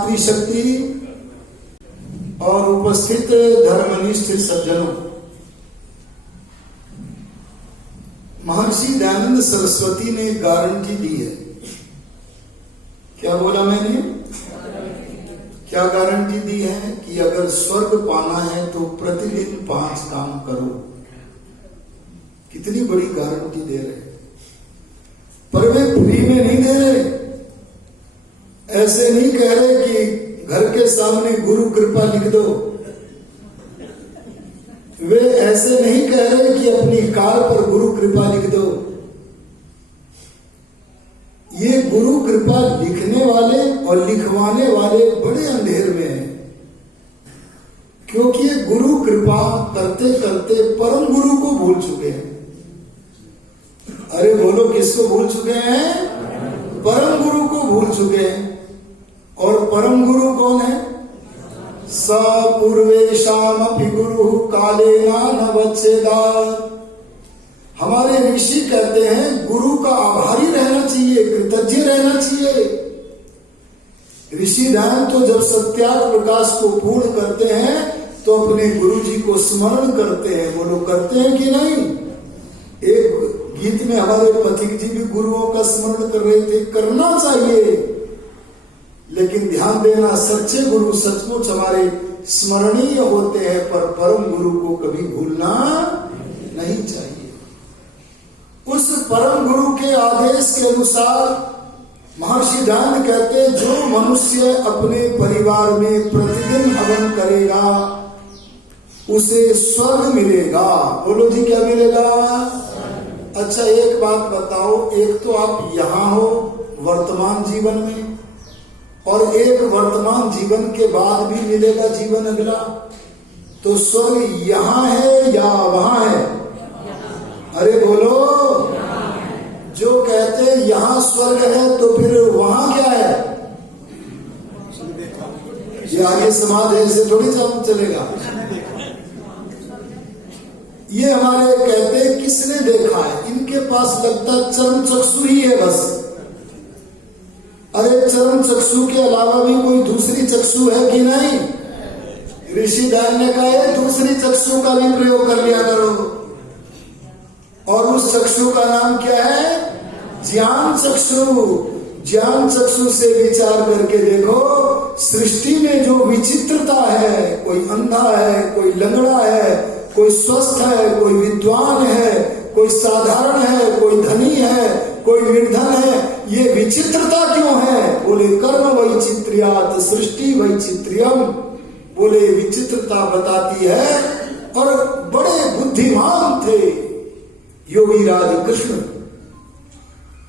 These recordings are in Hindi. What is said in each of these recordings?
मातृशक्ति और उपस्थित धर्मनिष्ठ सज्जनों, महर्षि दयानंद सरस्वती ने गारंटी दी है। क्या बोला मैंने? क्या गारंटी दी है? कि अगर स्वर्ग पाना है तो प्रतिदिन 5 काम करो। कितनी बड़ी गारंटी दे रहे, पर वे फ्री में नहीं दे रहे। ऐसे नहीं कह रहे कि घर के सामने गुरु कृपा लिख दो। वे ऐसे नहीं कह रहे कि अपनी कार पर गुरु कृपा लिख दो। ये गुरु कृपा लिखने वाले और लिखवाने वाले बड़े अंधेर में हैं, क्योंकि ये गुरु कृपा करते करते परम गुरु को भूल चुके हैं। अरे बोलो, किसको भूल चुके हैं? परम गुरु को भूल चुके हैं। और परम गुरु कौन है? स पूर्वेशामपि गुरु कालेना न वच्चेदात्। हमारे ऋषि कहते हैं गुरु का आभारी रहना चाहिए, कृतज्ञ रहना चाहिए। ऋषि ध्यान तो जब सत्यार्थ प्रकाश को पूर्ण करते हैं तो अपने गुरु जी को स्मरण करते हैं। वो लोग करते हैं कि नहीं? एक गीत में हमारे पथिक जी भी गुरुओं का स्मरण कर रहे थे। करना चाहिए, लेकिन ध्यान देना, सच्चे गुरु सचमुच हमारे स्मरणीय होते हैं, पर परम गुरु को कभी भूलना नहीं चाहिए। उस परम गुरु के आदेश के अनुसार महर्षि दयानंद कहते, जो मनुष्य अपने परिवार में प्रतिदिन हवन करेगा उसे स्वर्ग मिलेगा। बोलो जी, क्या मिलेगा? अच्छा, एक बात बताओ, एक तो आप यहां हो वर्तमान जीवन में, और एक वर्तमान जीवन के बाद भी मिलेगा जीवन अगला। तो स्वर्ग यहां है या वहां है? अरे बोलो, जो कहते हैं यहां स्वर्ग है तो फिर वहां क्या है? ये आगे समाज है, इसे थोड़ी काम चलेगा। ये हमारे कहते हैं किसने देखा है? इनके पास लगता चर्म चक्षु ही है बस। अरे चर्म चक्षु के अलावा भी कोई दूसरी चक्षु है कि नहीं? ऋषि दयानंद ने कहा है दूसरी चक्षु का भी प्रयोग कर लिया करो। और उस चक्षु का नाम क्या है? ज्ञान चक्षु। ज्ञान चक्षु से विचार करके देखो, सृष्टि में जो विचित्रता है, कोई अंधा है, कोई लंगड़ा है, कोई स्वस्थ है, कोई विद्वान है, कोई साधारण है, कोई धनी है, कोई निर्धन है, ये विचित्रता क्यों है? बोले कर्म वैचित्र्यात् सृष्टि वैचित्र्यम। बोले विचित्रता बताती है। और बड़े बुद्धिमान थे योगी राज कृष्ण।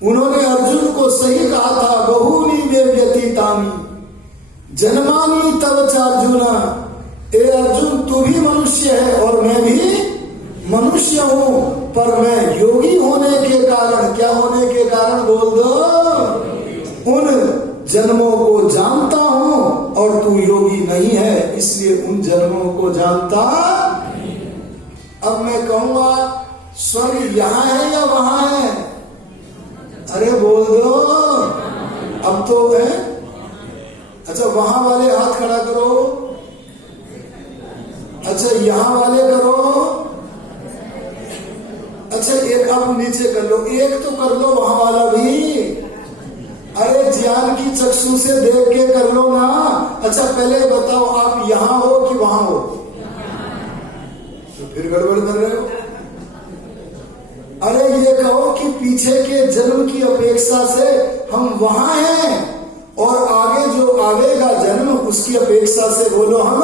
उन्होंने अर्जुन को सही कहा था, बहूनि मे व्यतीतानि जन्मानि तव च अर्जुन। ए अर्जुन, तू भी मनुष्य है और मैं भी मनुष्य हूं, पर मैं योगी होने के कारण, क्या होने के कारण बोल दो, उन जन्मों को जानता हूं और तू योगी नहीं है, इसलिए उन जन्मों को जानता। अब मैं कहूंगा स्वर्ग यहां है या वहां है? अरे बोल दो, अब तो है। अच्छा, वहां वाले हाथ खड़ा करो। अच्छा, यहां वाले करो। अच्छा, एक आप नीचे कर लो, एक तो कर लो वहां वाला भी। अरे ज्ञान की चक्षु से देख के कर लो ना। अच्छा, पहले बताओ आप यहां हो कि वहां हो? तो फिर गड़बड़ कर रहे हो। अरे ये कहो कि पीछे के जन्म की अपेक्षा से हम वहां हैं, और आगे जो आवेगा जन्म उसकी अपेक्षा से बोलो हम।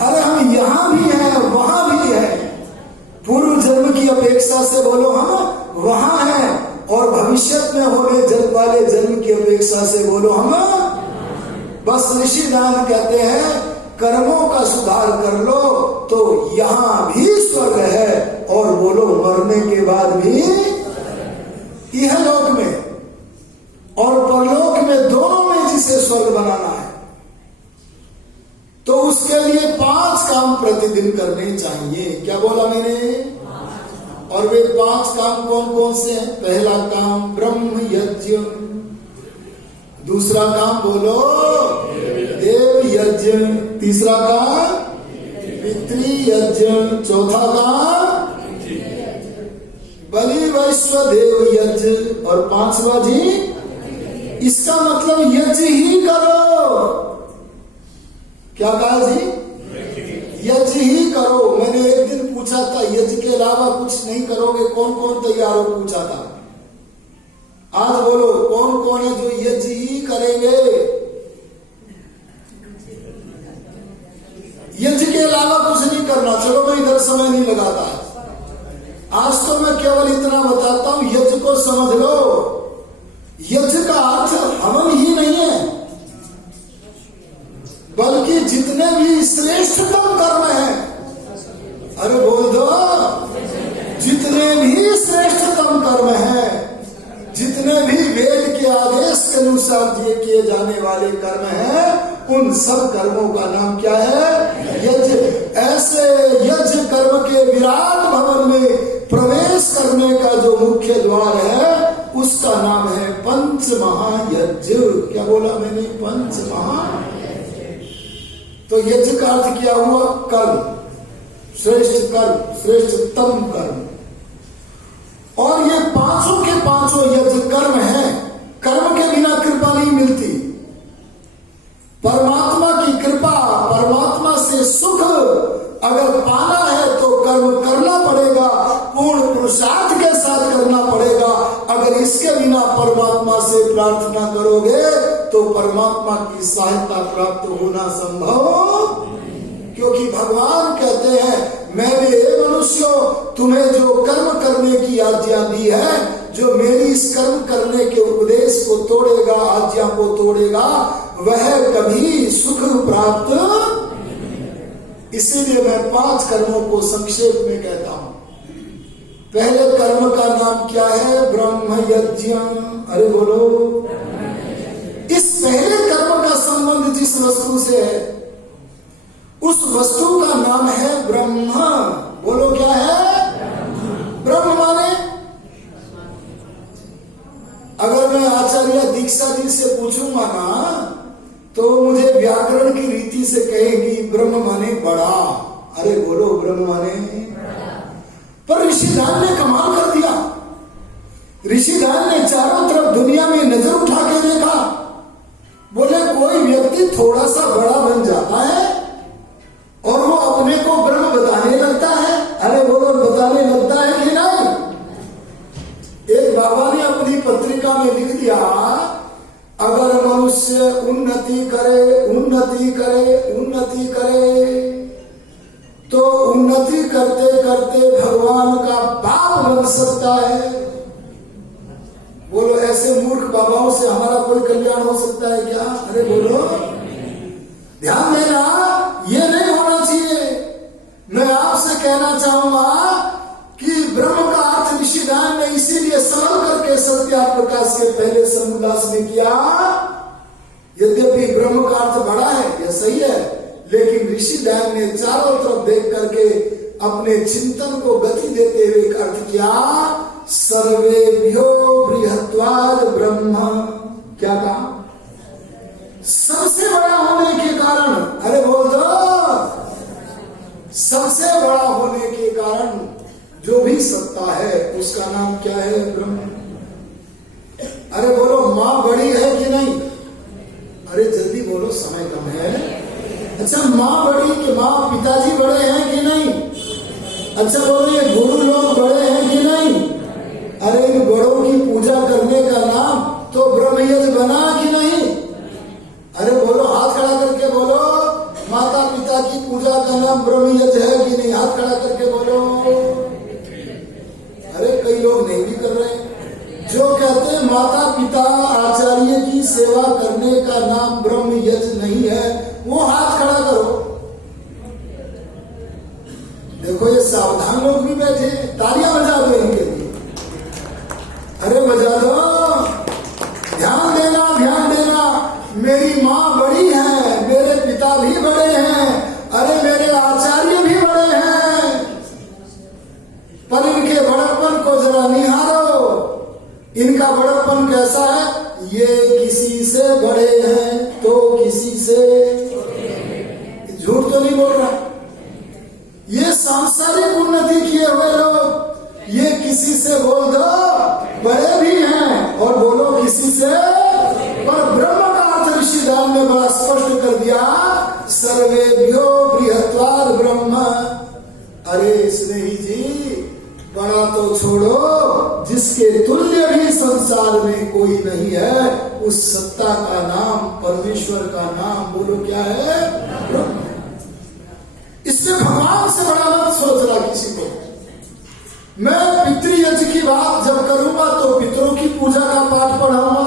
अरे हम यहां भी हैं, वहां भी है। पूर्व जन्म की अपेक्षा से बोलो हम वहां हैं, और भविष्य में होने वाले जन्म की अपेक्षा से बोलो हम। बस ऋषि दान कहते हैं कर्मों का सुधार कर लो तो यहां भी स्वर्ग है, और बोलो मरने के बाद भी इहलोक में और परलोक में, दोनों में जिसे स्वर्ग बनाना है तो उसके लिए 5 काम प्रतिदिन करने चाहिए। क्या बोला मैंने? और वे 5 काम कौन कौन से हैं? पहला काम ब्रह्म यज्ञ। दूसरा काम बोलो यज्ञ, तीसरा का पितृयज्ञ, चौथा का बलि वैश्वदेव यज्ञ और पांचवा जी इसका मतलब यज्ञ ही करो। क्या कहा जी? यज्ञ ही करो। मैंने एक दिन पूछा था यज्ञ के अलावा कुछ नहीं करोगे, कौन कौन तैयार हो, पूछा था। आज बोलो कौन कौन है जो यज्ञ ही करेंगे? यज्ञ के अलावा कुछ नहीं करना। चलो मैं इधर समय नहीं लगाता है, आज तो मैं केवल इतना बताता हूं, यज्ञ को समझ लो। यज्ञ का अर्थ हवन ही नहीं है, बल्कि जितने भी श्रेष्ठतम कर्म है, अरे बोल दो, जितने भी श्रेष्ठतम कर्म है, जितने भी वेद के आदेश के अनुसार किए जाने वाले कर्म हैं, उन सब कर्मों का नाम क्या है? यज्ञ। ऐसे यज्ञ कर्म के विराट भवन में प्रवेश करने का जो मुख्य द्वार है उसका नाम है पंच महायज्ञ। क्या बोला मैंने? पंच महायज्ञ। तो यज्ञ का अर्थ क्या हुआ? कर्म, श्रेष्ठ कर्म, श्रेष्ठतम कर्म। और ये पांचों के पांचों यज्ञ कर्म हैं। कर्म के बिना कृपा नहीं मिलती। परमात्मा की कृपा, परमात्मा से सुख अगर पाना है तो कर्म करना पड़ेगा, पूर्ण पुरुषार्थ के साथ करना पड़ेगा। अगर इसके बिना परमात्मा से प्रार्थना करोगे तो परमात्मा की सहायता प्राप्त होना संभव, क्योंकि भगवान कहते हैं मैंने हे मनुष्यों तुम्हें जो कर्म करने की आज्ञा दी है, जो मेरी इस कर्म करने के उपदेश को तोड़ेगा, आज्ञा को तोड़ेगा, वह कभी सुख प्राप्त। इसीलिए मैं 5 कर्मों को संक्षेप में कहता हूं। पहले कर्म का नाम क्या है? ब्रह्म यज्ञ। अरे बोलो। इस पहले कर्म का संबंध जिस वस्तु से है उस वस्तु का नाम है ब्रह्म। बोलो क्या है? ब्रह्म माने, अगर मैं आचार्य दीक्षा जी से पूछूंगा ना तो मुझे व्याकरण की रीति से कहेंगी ब्रह्म माने बड़ा। अरे बोलो ब्रह्म माने बड़ा। पर ऋषिदान ने कमाल कर दिया। ऋषिदान ने चारों तरफ दुनिया में नजर उठा के देखा, बोले कोई व्यक्ति थोड़ा सा बड़ा बन जाता है और वो अपने को ब्रह्म बताने लगता है। अरे बोलो बताने लगता है कि नहीं? एक बाबा ने अपनी पत्रिका में लिख दिया, अगर मनुष्य उन्नति करे, उन्नति करे, उन्नति करे तो उन्नति करते करते भगवान का बाप बन सकता है। बोलो ऐसे मूर्ख बाबाओं से हमारा कोई कल्याण हो सकता है क्या? अरे बोलो, ध्यान देना, ये नहीं होना चाहिए। मैं आपसे कहना चाहूंगा कि ब्रह्म का अर्थ ऋषिदान ने इसीलिए सरल करके सत्यार्थ प्रकाश के पहले समुल्लास में किया। यद्यपि ब्रह्म का अर्थ बड़ा है, यह सही है, लेकिन ऋषिदान ने चारों तरफ देख करके अपने चिंतन को गति देते हुए अर्थ किया, सर्वेभ्यो बृहत्वाद ब्रह्म। क्या कहा? सबसे बड़ा होने के कारण। अरे बोल दो, सबसे बड़ा होने के कारण जो भी सत्ता है उसका नाम क्या है? ब्रह्म। अरे बोलो माँ बड़ी है कि नहीं? अरे जल्दी बोलो, समय कम है। अच्छा माँ बड़ी कि माँ पिताजी बड़े हैं कि नहीं? अच्छा बोलो ये गुरु लोग बड़े हैं कि नहीं? अरे इन बड़ों की पूजा करने का नाम तो ब्रह्मयज्ञ बना कि नहीं? अरे बोलो, हाथ खड़ा करके बोलो, माता पिता की पूजा का नाम ब्रह्मयज्ञ है कि नहीं? हाथ खड़ा करके बोलो। अरे कई लोग नहीं भी कर रहे। जो कहते हैं माता पिता आचार्य की सेवा करने का नाम ब्रह्म यज्ञ नहीं है, वो हाथ खड़ा करो। देखो ये सावधान लोग भी बैठे, तालियां बजा दो इनके लिए। अरे बजा दो। ध्यान देना, ध्यान देना। मेरी माँ बड़ी है, मेरे पिता भी बड़े हैं, अरे मेरे आचार्य भी बड़े हैं, पर इनके बड़प्पन को जरा निहारो। इनका बड़प्पन कैसा है? ये किसी से बड़े हैं तो किसी से तो नहीं बोल रहा। ये सांसारिक उन्नति किए हुए लोग, ये किसी से बोल दो बड़े भी हैं और बोलो किसी से, पर ब्रह्म का अर्थ ऋषिदान ने बड़ा स्पष्ट कर दिया, सर्वेभ्यो बृहत्वाद ब्रह्म। अरे स्नेही जी, बड़ा तो छोड़ो, जिसके तुल्य भी संसार में कोई नहीं है, उस सत्ता का नाम, परमेश्वर का नाम बोलो क्या है? ब्रह्म। इसमें भगवान से बड़ा मत सोच रहा किसी को। मैं पितृयज्ञ की बात जब करूंगा तो पितरों की पूजा का पाठ पढ़ाऊंगा,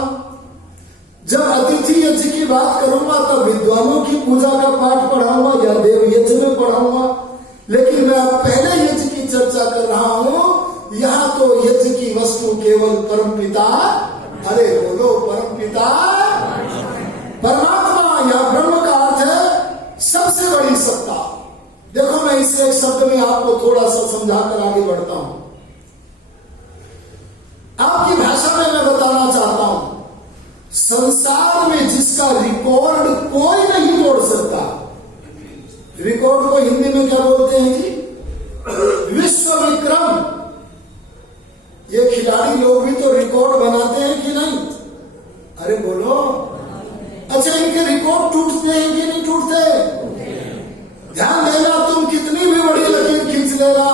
जब अतिथि यज्ञ की बात करूंगा तब विद्वानों की पूजा का पाठ पढ़ाऊंगा या देव यज्ञ में पढ़ाऊंगा। लेकिन मैं पहले यज्ञ की चर्चा कर रहा हूं, यहाँ तो यज्ञ की वस्तु केवल परमपिता, अरे बोलो परमपिता परमात्मा या ब्रह्म का अर्थ है सबसे बड़ी सत्ता। देखो मैं इसे एक शब्द में आपको थोड़ा सा समझाकर आगे बढ़ता हूं। आपकी भाषा में मैं बताना चाहता हूं, संसार में जिसका रिकॉर्ड कोई नहीं तोड़ सकता, रिकॉर्ड को हिंदी में क्या बोलते हैं जी? विश्व विक्रम। ये खिलाड़ी लोग भी तो रिकॉर्ड बनाते हैं कि नहीं? अरे बोलो। अच्छा, इनके रिकॉर्ड टूटते हैं कि नहीं टूटते? ध्यान देना, तुम कितनी भी बड़ी लकीर खींच लेना,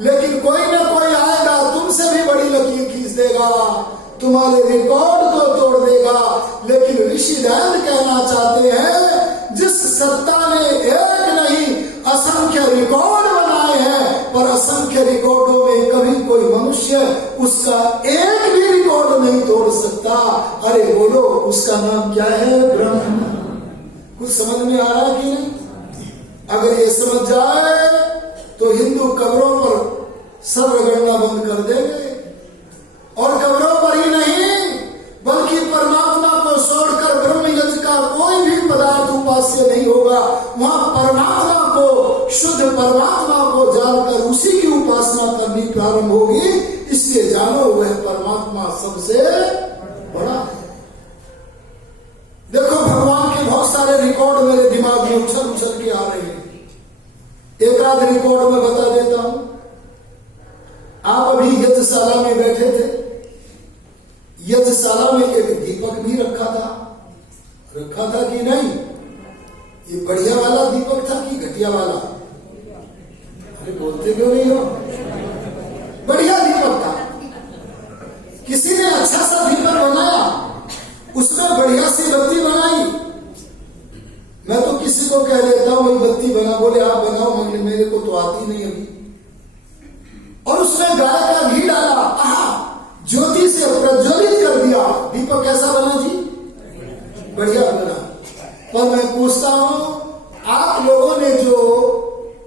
लेकिन कोई ना कोई आएगा तुमसे भी बड़ी लकीर खींच देगा, तुम्हारे रिकॉर्ड को तोड़ देगा। लेकिन ऋषि दयानंद कहना चाहते हैं, जिस सत्ता ने एक नहीं असंख्य रिकॉर्ड बनाए हैं, पर असंख्य रिकॉर्डों में कभी कोई मनुष्य उसका एक भी रिकॉर्ड नहीं तोड़ सकता। अरे बोलो, उसका नाम क्या है? ब्रह्म। कुछ समझ में आ रहा है कि नहीं? अगर ये समझ जाए तो हिंदू कब्रों पर सब रगड़ना बंद कर देंगे, और कब्रों पर ही नहीं बल्कि परमात्मा को छोड़कर ब्रह्म यज्ञ का कोई भी पदार्थ उपास्य नहीं होगा। वहां परमात्मा को, शुद्ध परमात्मा को जानकर उसी की उपासना करनी प्रारंभ होगी। इसलिए जानो वह परमात्मा सबसे बड़ा है। देखो, भगवान के बहुत सारे रिकॉर्ड मेरे दिमाग में उछल उछल के आ रहे हैं। एक आध रिकॉर्ड में बता देता हूं। आप अभी यज्ञशाला में बैठे थे, यज्ञशाला में एक दीपक भी रखा था कि नहीं? ये बढ़िया वाला दीपक था कि घटिया वाला? अरे बोलते क्यों नहीं हो? बढ़िया दीपक था। किसी ने अच्छा सा दीपक बनाया, उसमें बढ़िया सी बत्ती बनाई। मैं तो किसी को कह देता हूं वही बत्ती बना, बोले आप बनाओ, मगर मेरे को तो आती नहीं अभी। और उसमें गाय का घी डाला, ज्योति से प्रज्वलित कर दिया, दीपक कैसा बना जी? बढ़िया बना। पर मैं पूछता हूं, आप लोगों ने जो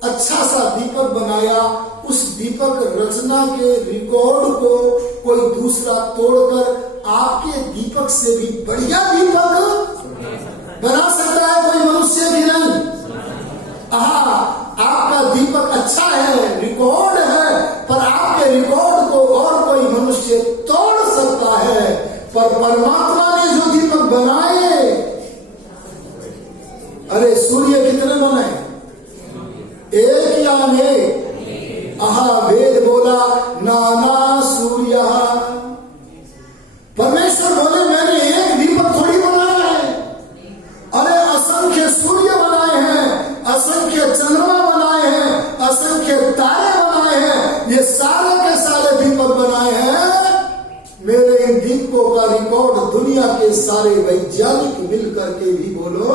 अच्छा सा दीपक बनाया, उस दीपक रचना के रिकॉर्ड को कोई दूसरा तोड़कर आपके दीपक से भी बढ़िया दीपक बना सकता है कोई मनुष्य भी नहीं। आपका दीपक अच्छा है, रिकॉर्ड है, पर आपके रिकॉर्ड को और कोई मनुष्य तोड़ सकता है। पर परमात्मा ने जो दीपक बनाए, अरे सूर्य कितने बनाए? एक या अनेक? वेद बोला नाना सूर्य। परमेश्वर बोले मैंने एक दीपक थोड़ी बनाया है, अरे असंख्य सूर्य बनाए हैं, असंख्य चंद्रमा बनाए हैं, असंख्य तारे बनाए हैं। ये सारे के सारे दीपक बनाए हैं। मेरे इन दीपकों का रिकॉर्ड दुनिया के सारे वैज्ञानिक मिल करके भी बोलो,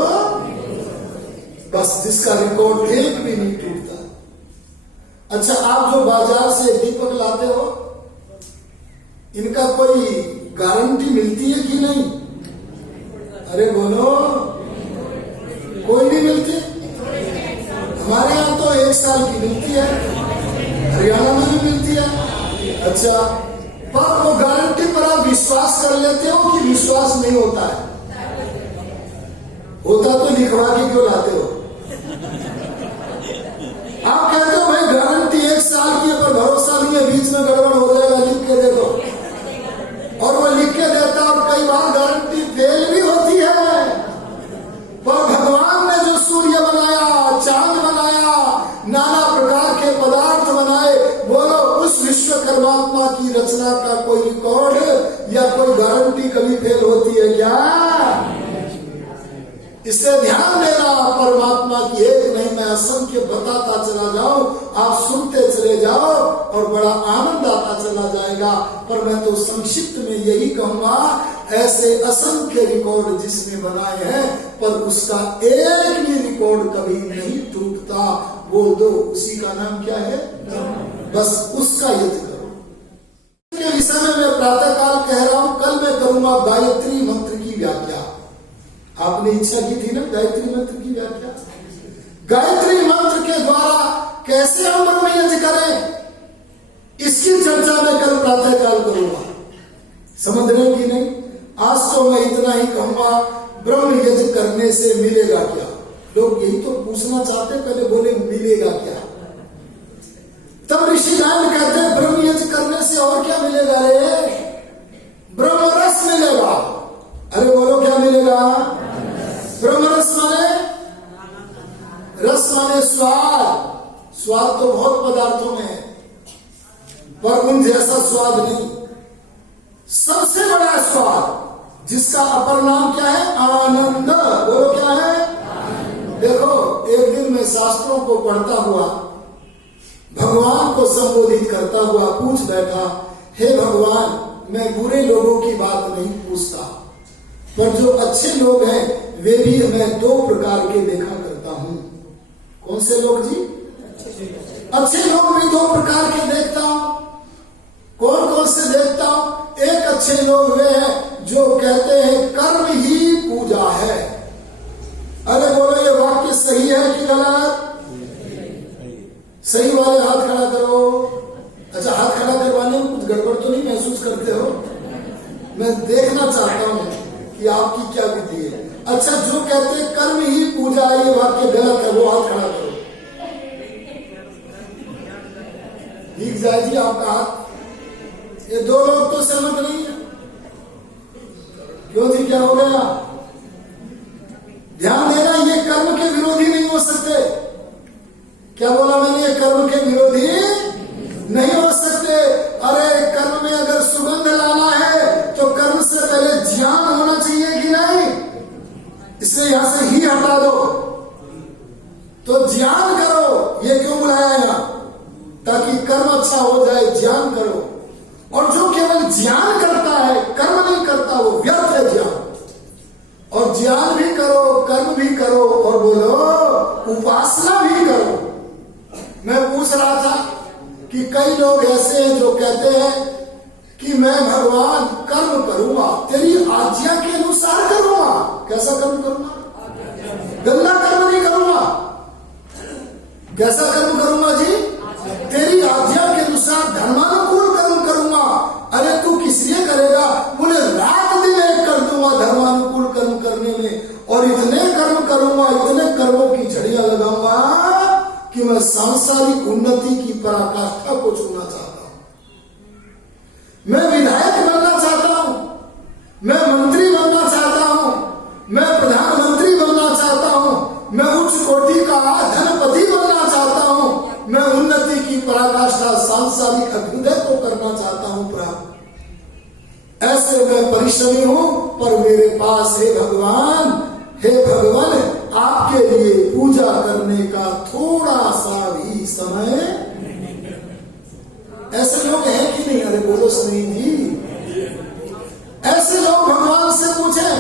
बस जिसका रिकॉर्ड एक भी नहीं टूटता। अच्छा, आप जो बाजार से दीपक लाते हो, इनका कोई गारंटी मिलती है कि नहीं? अरे बोलो, कोई नहीं मिलती। हमारे यहाँ तो 1 साल की मिलती है, हरियाणा में भी मिलती है। अच्छा, पर वो गारंटी पर आप विश्वास कर लेते हो कि विश्वास नहीं होता है? होता तो लिखवा के क्यों लाते हो? आप कहते हो भाई गारंटी 1 साल की है, पर भरोसा नहीं है, बीच में गड़बड़ हो जाएगा, लिख के देखो। और वो लिख के देता, और कई बार गारंटी फेल भी होती है। पर भगवान ने जो सूर्य बनाया, चांद किया। इससे ध्यान देना, परमात्मा की एक नहीं मैं असंख्य बताता चला जाऊं, आप सुनते चले जाओ और बड़ा आनंद आता चला जाएगा। पर मैं तो संक्षिप्त में यही कहूंगा, ऐसे असंख्य रिकॉर्ड जिसने बनाए हैं पर उसका एक भी रिकॉर्ड कभी नहीं टूटता। बोल दो उसी का नाम क्या है? बस उसका यज्ञ करो। के विषय में मैं प्रातः काल कह रहा हूं, कल मैं करूंगा गायत्री मंत्र की व्याख्या। आपने इच्छा की थी ना गायत्री मंत्र की व्याख्या। गायत्री मंत्र के द्वारा कैसे हम ब्रह्म यज्ञ करें, इसकी चर्चा मैं कल प्रातः काल करूंगा। समझ रहे कि नहीं? आज तो मैं इतना ही कहूंगा, ब्रह्म यज्ञ करने से मिलेगा क्या? लोग यही तो पूछना चाहते, पहले बोले मिलेगा क्या। तब ऋषि नारायण कहते हैं ब्रह्म यज्ञ करने से और क्या मिलेगा रे? ब्रह्म रस मिलेगा। अरे बोलो क्या मिलेगा? ब्रह्म रस माने, रस माने स्वाद। स्वाद तो बहुत पदार्थों में है, पर उन जैसा स्वाद नहीं। सबसे बड़ा स्वाद जिसका अपर नाम क्या है? आनंद। बोलो क्या है? देखो, एक दिन मैं शास्त्रों को पढ़ता हुआ भगवान को संबोधित करता हुआ पूछ बैठा, हे भगवान, मैं बुरे लोगों की बात नहीं पूछता, पर जो अच्छे लोग हैं वे भी मैं दो प्रकार के देखा करता हूं। कौन से लोग जी? अच्छे लोग भी दो प्रकार के देखता हूं। कौन कौन से देखता हूं? एक अच्छे लोग वे हैं जो कहते हैं कर्म ही पूजा है। अरे बोलो ये वाक्य सही है कि गलत? सही वाले हाथ खड़ा करो। अच्छा, हाथ खड़ा करवाने में कुछ गड़बड़ तो नहीं महसूस करते हो? मैं देखना चाहता हूं कि आपकी क्या विधि है। अच्छा, जो कहते हैं कर्म ही पूजा ये वाक्य गलत है, वो हाथ खड़ा करो। दिख जाए जी आपका हाथ। ये दो लोग तो सहमत नहीं है। क्यों जी, क्या हो गया? ध्यान देना, ये कर्म के विरोधी नहीं हो सकते। क्या बोला मैंने? ये कर्म के विरोधी नहीं हो सकते। अरे कर्म में अगर सुगंध लाना है तो कर्म से पहले ज्ञान होना चाहिए कि नहीं? इसलिए यहां से ही हटा दो, तो ज्ञान करो। ये क्यों बुलाया यहां? ताकि कर्म अच्छा हो जाए, ज्ञान करो। और जो केवल ज्ञान करता है, कर्म नहीं करता, वो व्यर्थ है ज्ञान। और ज्ञान भी करो, कर्म भी करो, और बोलो उपासना भी करो। मैं पूछ रहा था कि कई लोग ऐसे हैं जो कहते हैं कि मैं भगवान कर्म करूंगा, तेरी आज्ञा के अनुसार करूंगा। कैसा कर्म करूंगा? गंदा कर्म नहीं करूंगा। कैसा कर्म करूंगा जी? तेरी आज्ञा के अनुसार धर्मानुकूल कर्म करूंगा। अरे तू किस लिए करेगा? बोले रात दिन एक कर दूंगा धर्मानुकूल कर्म करने में, और इतने कर्म करूंगा, इतने कर्मों की झड़ियां लगाऊंगा कि मैं सांसारिक उन्नति की पराकाष्ठा को छूना चाहता हूं। मैं विधायक बनना चाहता हूं, मैं मंत्री बनना चाहता हूं, मैं प्रधानमंत्री बनना चाहता हूं, मैं उच्च कोटि का धनपति बनना चाहता हूं, मैं उन्नति की पराकाष्ठा सांसारिक अभ्युदय को करना चाहता हूं प्राप्त। ऐसे मैं परिश्रमी हूं, पर मेरे पास हे भगवान आपके लिए पूजा करने का थोड़ा सा भी समय। ऐसे लोग हैं कि नहीं? अरे बोलो सुनी जी। ऐसे लोग भगवान से पूछें,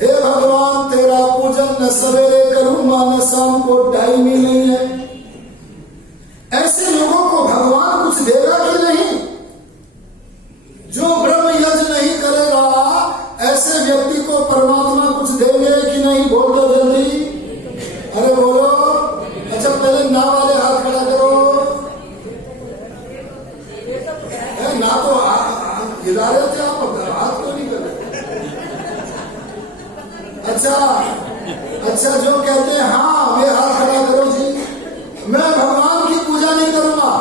हे भगवान तेरा पूजन न सवेरे करूंगा न शाम को, टाइम ही नहीं है। ऐसे लोगों को भगवान कुछ देगा कि नहीं? जो ब्रह्म यज्ञ नहीं करेगा, ऐसे व्यक्ति को परमात्मा कुछ देंगे कि नहीं? बोल दो जल्दी। अरे बोलो। अच्छा, पहले ना वाले हाथ खड़ा करो। ना तो हिला रहे थे आप, हाथ क्यों नहीं कर रहे? अच्छा, जो कहते हैं हाँ वे हाथ खड़ा करो जी। मैं भगवान की पूजा नहीं करूंगा,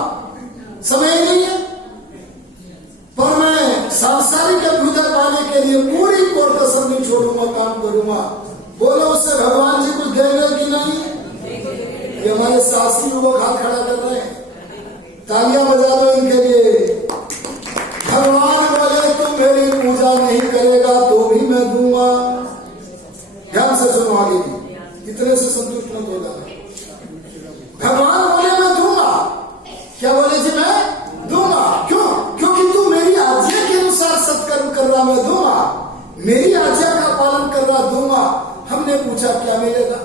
समय नहीं है, पर मैं सांसारिक अभ्युदय पाने के लिए पूरी कोर कसर नहीं छोड़ूंगा, काम करूंगा। बोलो उससे भगवान जी कुछ देंगे कि नहीं? ये हमारे साहसी युवक हाथ खड़ा कर रहे हैं, तालियां बजा दो इनके लिए। भगवान बोले तुम मेरी पूजा नहीं करेगा तो भी मैं दूंगा इतने से संतुष्ट मत हो जाना। भगवान बोले मैं दूंगा। क्या बोले जी? मैं दूंगा। क्यों? क्योंकि तू मेरी आज्ञा के अनुसार सत्कर्म कर रहा, मैं दूंगा। मेरी आज्ञा का पालन कर रहा, दूंगा। हमने पूछा क्या मिलेगा?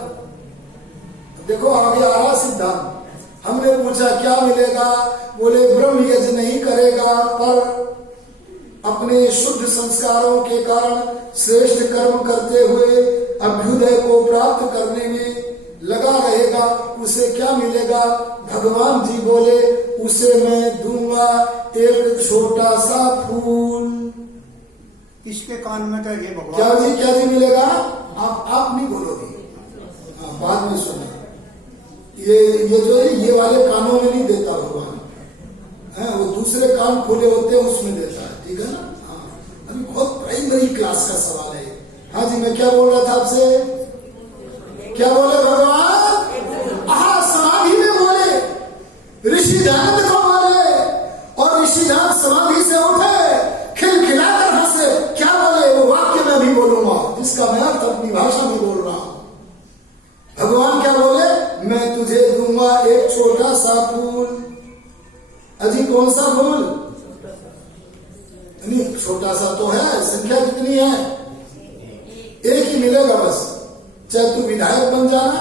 देखो आगे आ रहा सिद्धांत। हमने पूछा क्या मिलेगा? बोले ब्रह्म यज्ञ नहीं करेगा पर अपने शुद्ध संस्कारों के कारण श्रेष्ठ कर्म करते हुए अभ्युदय को प्राप्त करने में लगा रहेगा, उसे क्या मिलेगा? भगवान जी बोले उसे मैं दूंगा एक छोटा सा फूल। इसके कान में तो ये भगवान क्या जी मिलेगा? आप नहीं बोलोगे, बाद में सुने। ये जो है ये वाले कानों में नहीं देता भगवान है, वो दूसरे कान खोले होते हैं उसमें देता है। ठीक है ना? हाँ, अभी बहुत प्राइमरी क्लास का सवाल है। हाँ जी, मैं क्या बोल रहा था आपसे? क्या बोले भगवान? समाधि में बोले, ऋषि दयानंद को बोले, और ऋषि दयानंद समाधि से उठे, खिलखिलाकर हंसे। क्या बोले? वो वाक्य मैं भी बोलूंगा जिसका मैं अर्थ अपनी भाषा में बोल रहा हूं। भगवान क्या बोले? मैं तुझे दूंगा एक छोटा सा फूल। अजी कौन सा फूल? नहीं, छोटा सा तो है, संख्या कितनी है? एक ही मिलेगा बस। चाहे तू विधायक बन जाना,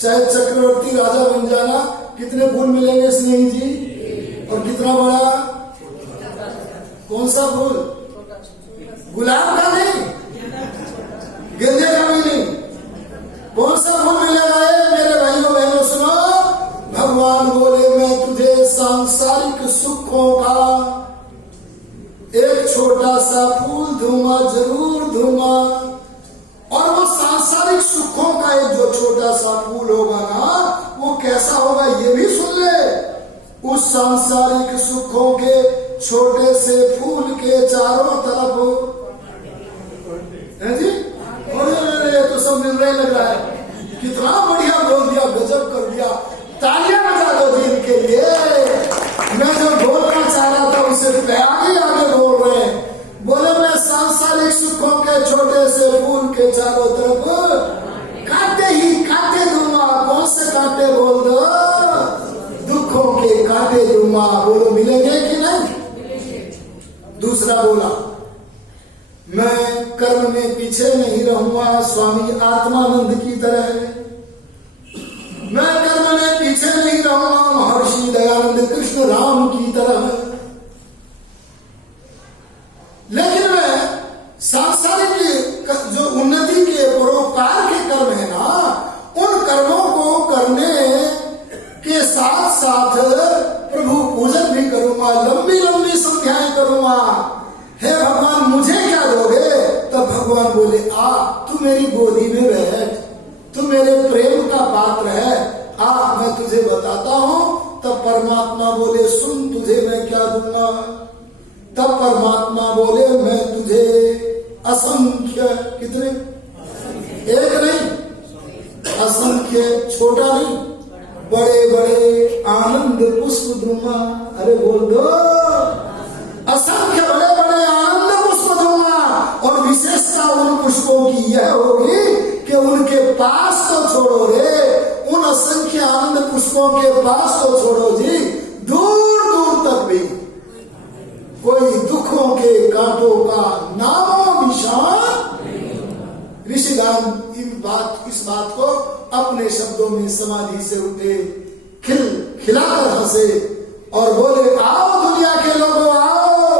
चाहे चक्रवर्ती राजा बन जाना, कितने फूल मिलेंगे स्नेही जी? और कितना बड़ा? कौन सा फूल? गुलाब का नहीं, गेंदे का भी नहीं। कौन सा फूल मिलेगा? मेरे भाइयों बहनों सुनो, भगवान बोले मैं तुझे सांसारिक सुखों का एक छोटा सा फूल दूंगा, जरूर दूंगा। और वो सांसारिक सुखों का एक जो छोटा सा फूल होगा ना, वो कैसा होगा ये भी सुन ले। उस सांसारिक सुखों के छोटे से फूल के चारों तरफ है जी, तो सब मिल रहे लग रहा है। कितना बढ़िया बोल दिया, गजब कर दिया। तालियां बजा दो जी इनके लिए। मैं जो बोलना चाह रहा था उसे आगे बोल रहे हैं। बोले मैं सांसारिक सुखों के छोटे से फूल के चारों तरफ कांटे दूंगा। कौन से कांटे? बोल दो, दुखों के कांटे दूंगा। बोलो मिलेंगे कि नहीं? दूसरा बोला मैं कर्म में पीछे नहीं रहूंगा, स्वामी आत्मानंद की तरह। मैं कर्म में पीछे नहीं रहूंगा, महर्षि दयानंद कृष्ण राम की तरह। लेकिन मैं सांसारिक जो उन्नति के परोपकार के कर्म है ना, उन कर्मों को करने के साथ साथ प्रभु पूजन भी करूंगा, लंबी लंबी संध्याएं करूंगा। हे भगवान मुझे क्या दोगे? तब भगवान बोले आ तू मेरी गोदी में बैठ, तू मेरे प्रेम का पात्र है, आ मैं तुझे बताता हूं। तब परमात्मा बोले सुन तुझे मैं क्या दूंगा। तब परमात्मा बोले मैं तुझे असंख्य, कितने? एक नहीं, असंख्य, छोटा नहीं, बड़े बड़े आनंद पुष्प दूंगा। अरे बोल दो, असंख्य बड़े बड़े आनंद पुष्प दूंगा। और विशेषता उन पुष्पों की यह होगी कि उनके पास तो छोड़ो रे, उन असंख्य आनंद पुष्पों के पास तो छोड़ो जी, दूर दूर तक भी कोई दुखों के कांटों का नामो निशान। ऋषिदान इस बात को अपने शब्दों में समाधि से उठे, खिलाकर हंसे और बोले आओ दुनिया के लोगों आओ,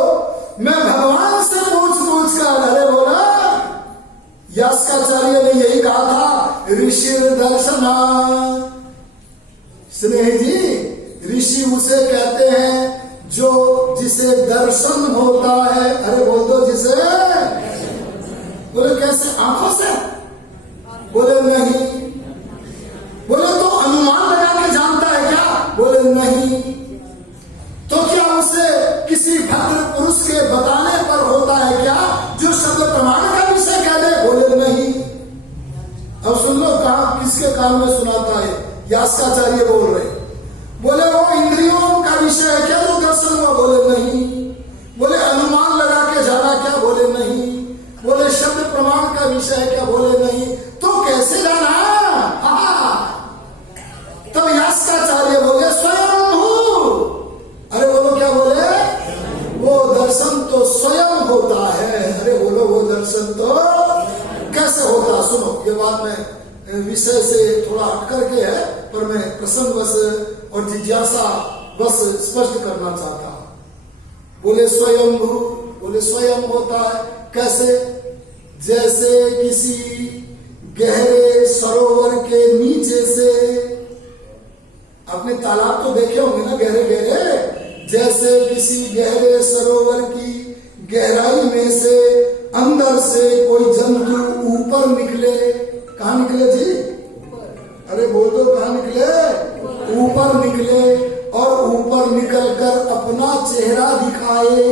मैं भगवान से पूछ कर। अरे बोला यास्काचार्य ने यही कहा था, ऋषि दर्शना। स्नेह जी, ऋषि उसे कहते हैं जो जिसे दर्शन होता है। अरे बोल दो जिसे। बोले कैसे? आंखों से? बोले नहीं। बोले तो अनुमान लगा के जानता है क्या? बोले नहीं। तो क्या उसे किसी भद्र पुरुष के बताने पर होता है क्या जो शब्द प्रमाण का विषय कह दे? बोले नहीं। अब सुन लो कहा किसके कान में सुनाता है? यास्काचार्य बोल रहे। बोले वो इंद्रियों का विषय है क्या जो दर्शन हुआ? बोले नहीं। बोले अनुमान लगा के जाना क्या? बोले नहीं। बोले शब्द प्रमाण का विषय है क्या? बोले नहीं। तो कैसे जाना? विषय से थोड़ा हट करके है, पर मैं प्रसंग बस और जिज्ञासा बस स्पष्ट करना चाहता हूं। बोले स्वयंभू, बोले स्वयं होता है कैसे? जैसे किसी गहरे सरोवर के नीचे से, आपने तालाब तो देखे होंगे ना गहरे गहरे, जैसे किसी गहरे सरोवर की गहराई में से अंदर से कोई जंतु ऊपर निकले। कहाँ निकले जी? अरे बोल दो, कहाँ निकले? ऊपर निकले, और ऊपर निकलकर अपना चेहरा दिखाए।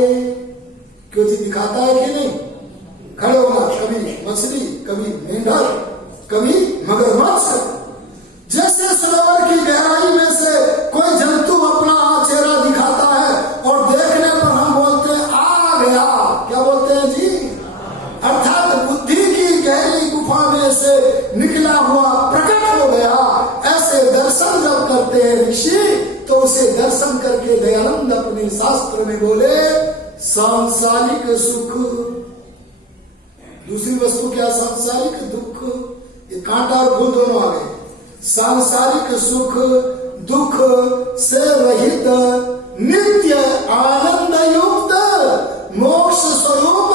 क्यों जी? दिखाता है कि नहीं? खड़े होना, कभी मछली, कभी मेंढक, कभी मगरमच्छ। जैसे सरोवर की गहराई में से कोई जंतु अपना चेहरा दिखाता है और देखने पर हम बोलते हैं आ गया। क्या बोलते हैं जी? अर्थात बुद्धि की गहरी गुफा में से निकला हुआ प्रकट हो गया। ऐसे दर्शन जब करते हैं ऋषि, तो उसे दर्शन करके दयानंद अपने शास्त्र में बोले सांसारिक सुख, दूसरी वस्तु क्या? सांसारिक दुख। ये कांटा और फूल दोनों आ गए। सांसारिक सुख दुख से रहित नित्य आनंद युक्त मोक्ष स्वरूप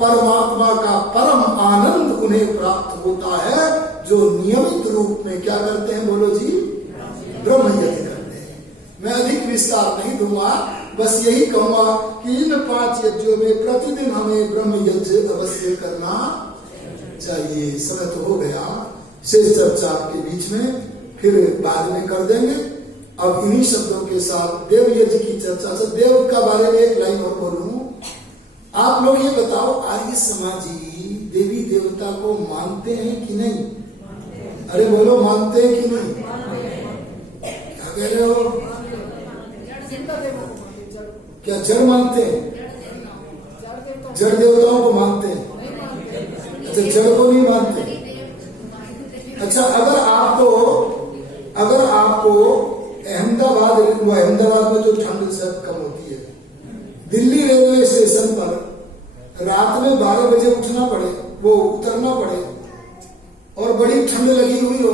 परमात्मा का परम आनंद उन्हें प्राप्त होता है, जो नियमित रूप में क्या करते हैं? बोलो जी, ब्रह्म यज्ञ करते हैं। मैं अधिक विस्तार नहीं दूंगा, बस यही कहूंगा कि इन 5 यज्ञों में प्रतिदिन हमें ब्रह्म यज्ञ अवश्य करना चाहिए। समय तो हो गया, शेष चर्चा आपके बीच में फिर बाद में कर देंगे। अब इन्हीं शब्दों के साथ देव यज्ञ की चर्चा से देव का बारे में एक लाइन और बोलूं। आप लोग ये बताओ, आर्य समाजी देवी देवता को मानते हैं कि नहीं? अरे बोलो, मानते हैं कि नहीं? क्या कह रहे हो? क्या जड़ मानते हैं? जड़ देवताओं को मानते हैं? अच्छा, जड़ को नहीं मानते। अच्छा, अगर आपको अहमदाबाद में जो ठंड से कम होती है, दिल्ली रेलवे स्टेशन पर रात में 12 बजे उठना पड़े, वो उतरना पड़े, और बड़ी ठंड लगी हुई हो,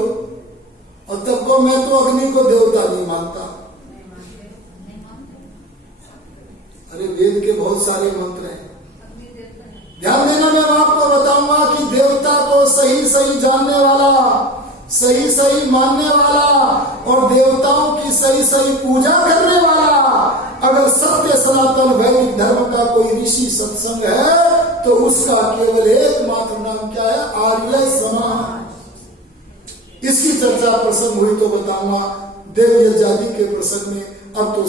और तब को मैं तो अग्नि को देवता नहीं मानता। अरे वेद के बहुत सारे मंत्र हैं, ध्यान देना। मैं आपको बताऊंगा कि देवता को सही सही जानने वाला, सही सही मानने वाला और देवताओं की सही सही पूजा करने वाला, अगर सत्य सनातन वैदिक धर्म का कोई ऋषि सत्संग है, तो उसका केवल एकमात्र नाम क्या है? आर्य समाज। इसकी चर्चा प्रसंग हुई तो बताऊंगा देव यज्ञ के प्रसंग में। अब तो